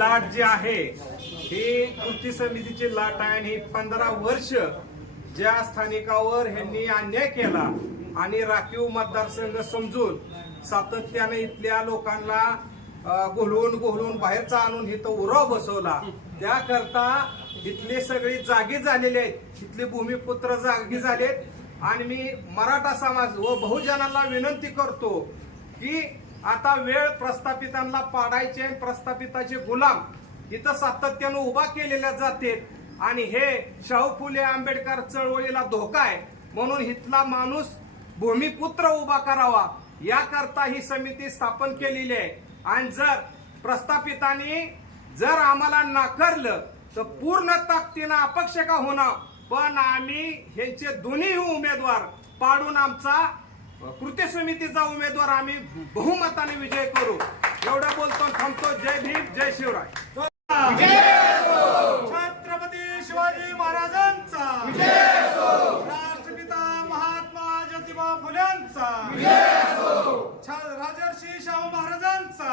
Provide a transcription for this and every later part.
लाट जी आहे ही कृती समितीची लाट आहे आणि ही पंधरा वर्ष ज्या स्थानिकावर ह्यांनी अन्याय केला आणि राखीव मतदारसंघ समजून सातत्याने इथल्या लोकांना अ, घोळवून बाहेरचा आणून इथं उराव बसवला. त्याकरता इथले सगळी जागी झालेले आहेत. इथले भूमिपुत्र जागी झालेत. आणि मी मराठा समाज व बहुजनांना विनंती करतो की आता वेळ प्रस्थापितांना पाडायचे प्रस्थापिताचे गुलाम इथं सातत्यानं उभा केलेल्या जाते. आणि हे शाहू फुले आंबेडकर चळवळीला धोका आहे. म्हणून इथला माणूस भूमिपुत्र उभा करावा. याकरता ही समिती स्थापन केलेली आहे. आणि जर प्रस्थापितांनी जर आम्हाला नाकारलं तर पूर्ण ताकदीनं अपक्ष का होणार? पण आम्ही ह्यांचे दोन्ही उमेदवार पाडून आमचा कृती समितीचा उमेदवार आम्ही बहुमताने विजय करू. एवढं बोलतो थांबतो. जय भीम जय शिवराय. छत्रपती शिवाजी महाराजांचा. राष्ट्रपिता महात्मा ज्योतिबा फुल्यांचा. राजर्षी शाहू महाराजांचा.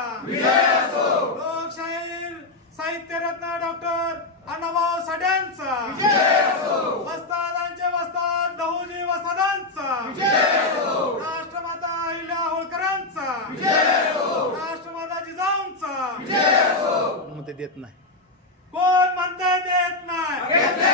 लोकशाहीर साहित्यरत्न डॉक्टर अण्णाभाऊ साठ्यांचा देत नाही. कोण म्हणताय देत नाही?